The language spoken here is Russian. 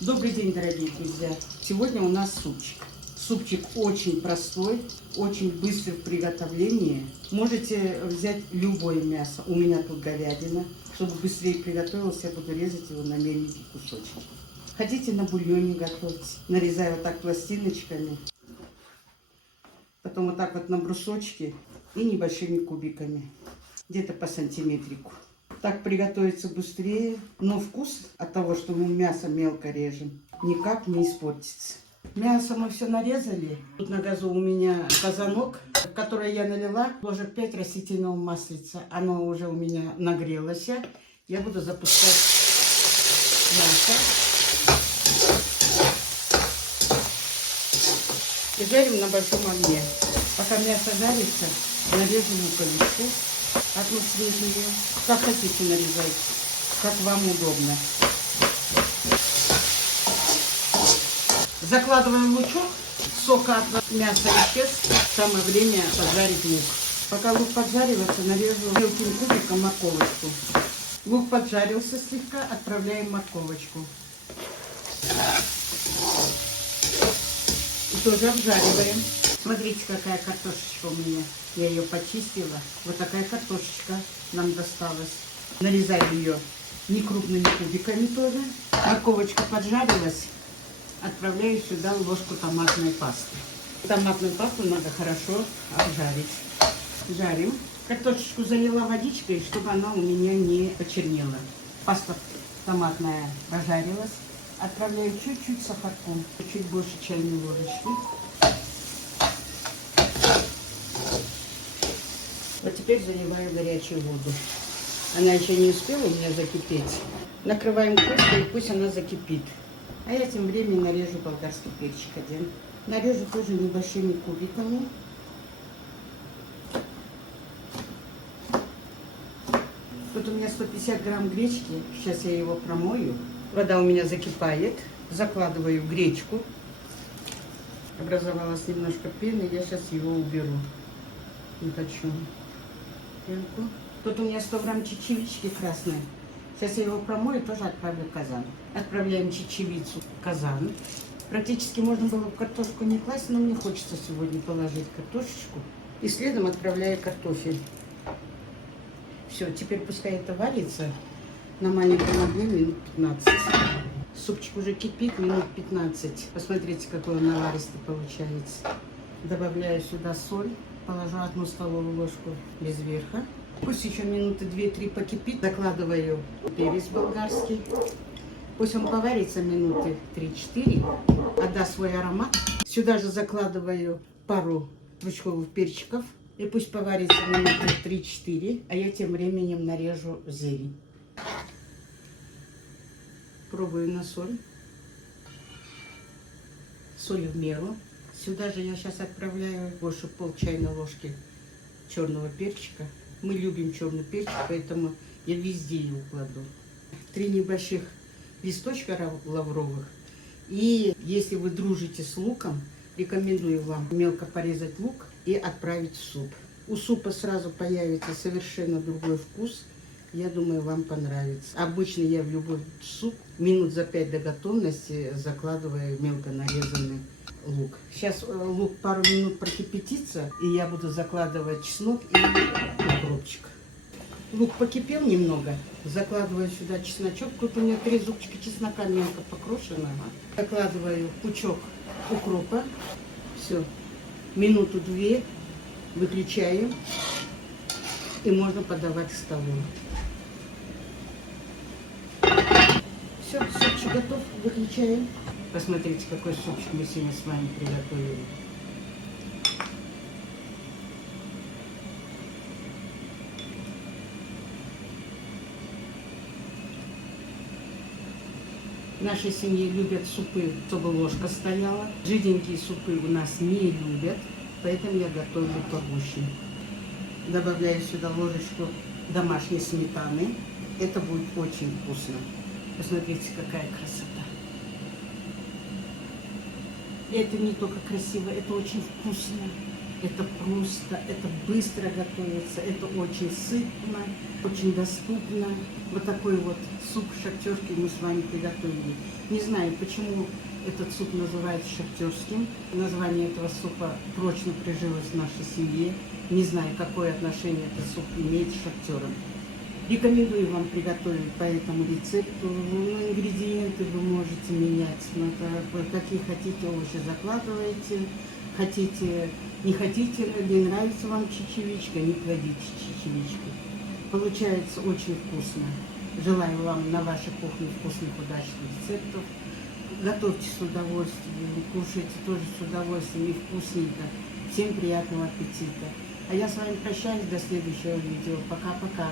Добрый день, дорогие друзья! Сегодня у нас супчик. Супчик очень простой, очень быстрый в приготовлении. Можете взять любое мясо. У меня тут говядина. Чтобы быстрее приготовилось, я буду резать его на меленькие кусочки. Хотите на бульоне готовить? Нарезаю вот так пластиночками. Потом вот так вот на брусочки и небольшими кубиками. Где-то по сантиметрику. Так приготовится быстрее, но вкус от того, что мы мясо мелко режем, никак не испортится. Мясо мы все нарезали. Тут на газу у меня казанок, в который я налила ложек 5 растительного маслица. Оно уже у меня нагрелось. Я буду запускать мясо. И жарим на большом огне. Пока мясо жарится, нарежу луковичку. Одну свежую. Как хотите нарезайте, как вам удобно. Закладываем лучок, сок от мяса исчез, самое время поджарить лук. Пока лук поджаривается, нарежу мелким кубиком морковочку. Лук поджарился слегка, отправляем морковочку. И тоже обжариваем. Смотрите, какая картошечка у меня. Я ее почистила. Вот такая картошечка нам досталась. Нарезаю ее не крупными кубиками тоже. Морковочка поджарилась. Отправляю сюда ложку томатной пасты. Томатную пасту надо хорошо обжарить. Жарим. Картошечку залила водичкой, чтобы она у меня не почернела. Паста томатная прожарилась. Отправляю чуть-чуть сахарком. Чуть больше чайной ложечки. Вот теперь заливаю горячую воду. Она еще не успела у меня закипеть. Накрываем крышкой, и пусть она закипит. А я тем временем нарежу болгарский перчик один. Нарежу тоже небольшими кубиками. Тут у меня 150 грамм гречки. Сейчас я его промою. Вода у меня закипает. Закладываю гречку. Образовалась немножко пены. Я сейчас его уберу. Не хочу. Тут у меня 100 грамм чечевички красной. Сейчас я его промою и тоже отправлю в казан. Отправляем чечевицу в казан. Практически можно было в картошку не класть, но мне хочется сегодня положить картошечку. И следом отправляю картофель. Все, теперь пускай это варится на маленьком огне минут 15. Супчик уже кипит минут 15. Посмотрите, какой он наваристый получается. Добавляю сюда соль. Положу 1 столовую ложку без верха. Пусть еще минуты 2-3 покипит. Закладываю перец болгарский. Пусть он поварится минуты 3-4. Отдаст свой аромат. Сюда же закладываю пару стручковых перчиков. И пусть поварится минуты 3-4. А я тем временем нарежу зелень. Пробую на соль. Соль в меру. Сюда же я сейчас отправляю больше пол чайной ложки черного перчика. Мы любим черный перчик, поэтому я везде его кладу. 3 небольших листочка лавровых. И если вы дружите с луком, рекомендую вам мелко порезать лук и отправить в суп. У супа сразу появится совершенно другой вкус. Я думаю, вам понравится. Обычно я в любой суп минут за 5 до готовности закладываю мелко нарезанный лук. Сейчас лук пару минут прокипятится, и я буду закладывать чеснок и укропчик. Лук покипел немного, закладываю сюда чесночок. Тут у меня 3 зубчика чеснока мелко покрошенного. Закладываю пучок укропа. Все, минуту-2 выключаем, и можно подавать к столу. Все, супчик готов, выключаем. Посмотрите, какой супчик мы сегодня с вами приготовили. В нашей семье любят супы, чтобы ложка стояла. Жиденькие супы у нас не любят, поэтому я готовлю погуще. Добавляю сюда ложечку домашней сметаны. Это будет очень вкусно. Посмотрите, какая красота. И это не только красиво, это очень вкусно. Это просто, это быстро готовится, это очень сытно, очень доступно. Вот такой вот суп шахтерский мы с вами приготовили. Не знаю, почему этот суп называется шахтерским. Название этого супа прочно прижилось в нашей семье. Не знаю, какое отношение этот суп имеет с шахтером. Рекомендую вам приготовить по этому рецепту. Ну, ингредиенты вы можете менять. Какие хотите овощи закладываете. Хотите, не хотите, не нравится вам чечевичка, не кладите чечевичку. Получается очень вкусно. Желаю вам на вашей кухне вкусных, удачных рецептов. Готовьте с удовольствием, кушайте тоже с удовольствием и вкусненько. Всем приятного аппетита. А я с вами прощаюсь до следующего видео. Пока-пока.